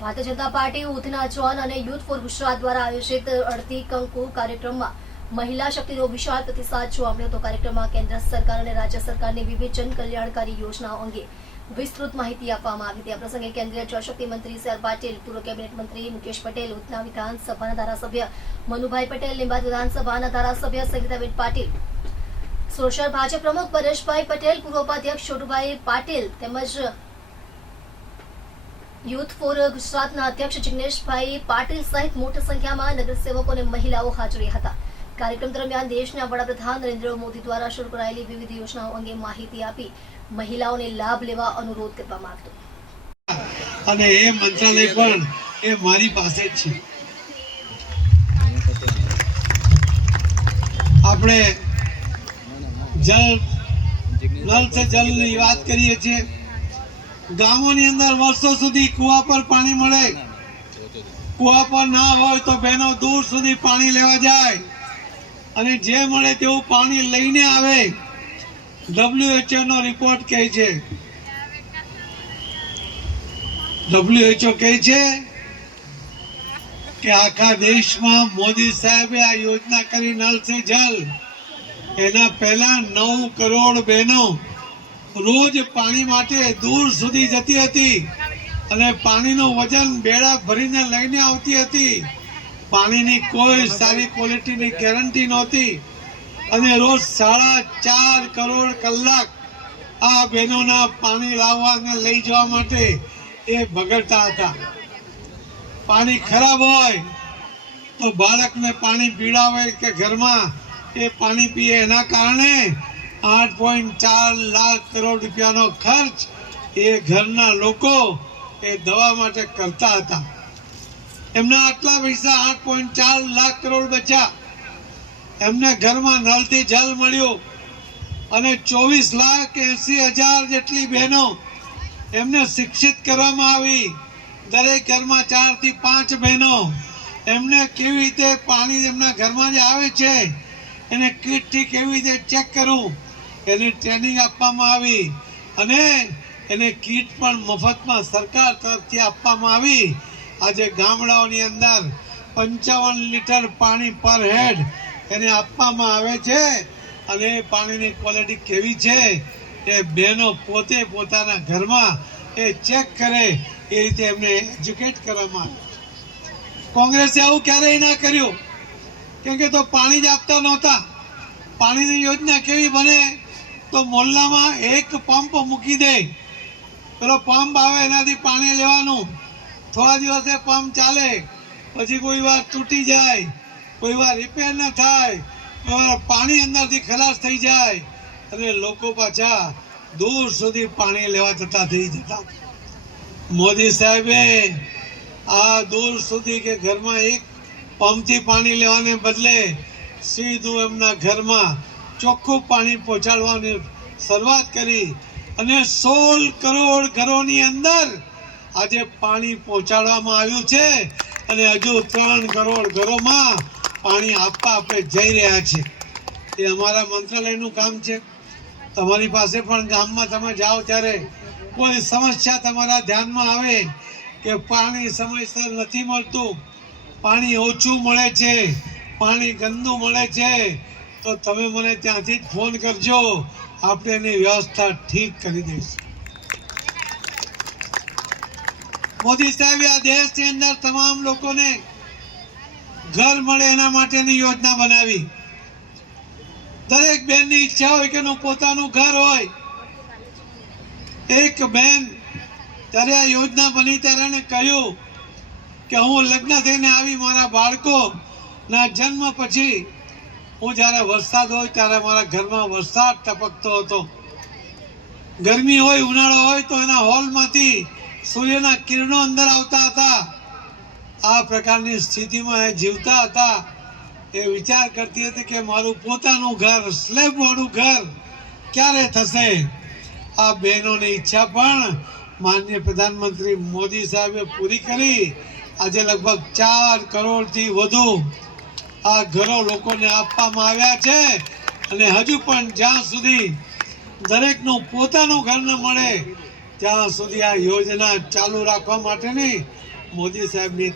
Bharatiya Janata party Udhna John અને youth for Gujarat દ્વારા આયોજિત અડધી કંકુ કાર્યક્રમમાં મહિલા શક્તિનો વિશાળ પ્રતિસાદ જોવા મળ્યો હતો। કાર્યક્રમમાં કેન્દ્ર સરકાર અને રાજ્ય સરકારની વિવિધ જન કલ્યાણકારી યોજનાઓ અંગે વિસ્તૃત માહિતી આપવામાં આવી હતી। આ પ્રસંગે કેન્દ્રીય જળશક્તિ મંત્રી સી આર પાટીલ, પૂર્વ કેબિનેટ મંત્રી મુકેશ પટેલ, ઉધના વિધાનસભાના ધારાસભ્ય મનુભાઈ પટેલ, લીંબાદ વિધાનસભાના ધારાસભ્ય સંગીતાબેન પાટીલ, સોશિયલ ભાજપ પ્રમુખ પરેશભાઈ પટેલ, પૂર્વ ઉપાધ્યક્ષ છોટુભાઈ પાટીલ તેમજ યુથ ફોર ગુજરાતના અધ્યક્ષ જિગ્નેશભાઈ પાટીલ સહિત મોટી સંખ્યામાં નગરસેવકો અને મહિલાઓ હાજર હતા। કાર્યક્રમ દરમિયાન દેશના વડાપ્રધાન નરેન્દ્ર મોદી દ્વારા શરૂ કરાયેલી વિવિધ યોજનાઓ અંગે માહિતી આપી મહિલાઓને લાભ લેવા અનુરોધ કરવામાં આવ્યો અને એ મંત્રાલય પણ એ મારી પાસે જ છે। આપણે નલ સે જલની વાત કરીએ છીએ। ગામોની અંદર વર્ષો સુધી કુવા પર પાણી મળે, કુવા પર ના હોય તો બહેનો દૂર સુધી પાણી લેવા જાય અને જે મળે તેવું પાણી લઈને આવે। WHO નો રિપોર્ટ કહે છે, WHO કહે છે કે આખા દેશમાં મોદી સાહેબે આ યોજના કરી નલ સે જલ, એના પહેલા 9 કરોડ બહેનો રોજ પાણી માટે દૂર સુધી જતી હતી અને પાણીનું વજન બેડા ભરીને લઈને આવતી હતી। પાણીની કોઈ સારી ક્વોલિટીની ગેરંટી નહોતી અને રોજ 4.5 કરોડ કલાક આ બહેનોના પાણી લાવવા અને લઈ જવા માટે એ બગડતા હતા। પાણી ખરાબ હોય તો બાળકને પાણી પીવડાવે કે ઘરમાં એ પાણી પીએ, એના કારણે 8.4 લાખ કરોડ રૂપિયાનો ખર્ચ એ ઘરના લોકો એ દવા માટે કરતા હતા। એમના આટલા પૈસા 8.4 લાખ કરોડ બચ્યા। એમને ઘરમાં નળથી જલ મળ્યું અને 24,80,000 જેટલી બહેનો એમને શિક્ષિત કરવામાં આવી। દરેક ઘરમાં 4 થી 5 બહેનો એમને કેવી રીતે પાણી એમના ઘરમાં જે આવે છે એને કીટથી કેવી રીતે ચેક કરવું એની ટ્રેનિંગ આપવામાં આવી અને એને કીટ પણ મફતમાં સરકાર તરફથી આપવામાં આવી। આજે ગામડાઓની અંદર 55 લીટર પાણી પર હેડ એને આપવામાં આવે છે અને પાણીની ક્વોલિટી કેવી છે એ બહેનો પોતે પોતાના ઘરમાં એ ચેક કરે એ રીતે એમને એજ્યુકેટ કરવામાં આવે। કોંગ્રેસે આવું ક્યારેય ના કર્યું, કેમ કે તો પાણી જ આપતા નહોતા। પાણીની યોજના કેવી બને તો મોહલ્લામાં એક પંપ મૂકી દે, પેલો પંપ આવે એનાથી પાણી લેવાનું, થોડા દિવસે પંપ ચાલે, પછી કોઈ વાર તૂટી જાય, કોઈ વાર રિપેર ન થાય, કોઈ વાર પાણી અંદરથી ખલાસ થઈ જાય અને લોકો પાછા દૂર સુધી પાણી લેવા જતા થઈ જતા। મોદી સાહેબે આ દૂર સુધી કે ઘરમાં એક પંપથી પાણી લેવાને બદલે સીધું એમના ઘરમાં ચોખ્ખું પાણી પહોંચાડવાની શરૂઆત કરી અને 16 કરોડ ઘરોની અંદર આજે પાણી પહોંચાડવામાં આવ્યું છે અને હજુ 3 કરોડ ઘરોમાં પાણી આપવા આપણે જઈ રહ્યા છીએ। એ અમારા મંત્રાલયનું કામ છે। તમારી પાસે પણ ગામમાં તમે જાઓ ત્યારે કોઈ સમસ્યા તમારા ધ્યાનમાં આવે કે પાણી સમયસર નથી મળતું, પાણી ઓછું મળે છે, પાણી ગંદુ મળે છે, તો તમે મને ત્યાંથી જ ફોન કરજો, આપણે એની વ્યવસ્થા ઠીક કરી દઈશું। મોદી સાહેબે આ દેશની અંદર તમામ લોકોને ઘર મળે એના માટેની યોજના બનાવી। દરેક બહેનની ઈચ્છા હોય કે એનું પોતાનું ઘર હોય। એક બહેન ત્યારે આ યોજના બની ત્યારે એને કહ્યું કે હું લગ્ન થઈને આવી, મારા બાળકોના જન્મ પછી હું જ્યારે વરસાદ હોય ત્યારે મારા ઘરમાં વરસાદ ટપકતો હતો, ગરમી હોય, ઉનાળો હોય તો એના હોલમાંથી સૂર્યના કિરણો અંદર આવતા હતા। આ પ્રકારની સ્થિતિમાં એ જીવતા હતા। એ વિચાર કરતી હતી કે મારું પોતાનું ઘર, સ્લેબવાળું ઘર ક્યારે થશે। આ બહેનોની ઈચ્છા પણ માનનીય પ્રધાનમંત્રી મોદી સાહેબે પૂરી કરી। આજે લગભગ 4 કરોડથી વધુ આ ઘરો લોકોને આપવામાં આવ્યા છે અને હજુ પણ જ્યાં સુધી દરેકનું પોતાનું ઘર ન મળે ત્યાં સુધી આ યોજના ચાલુ રાખવા માટેની મોદી સાહેબની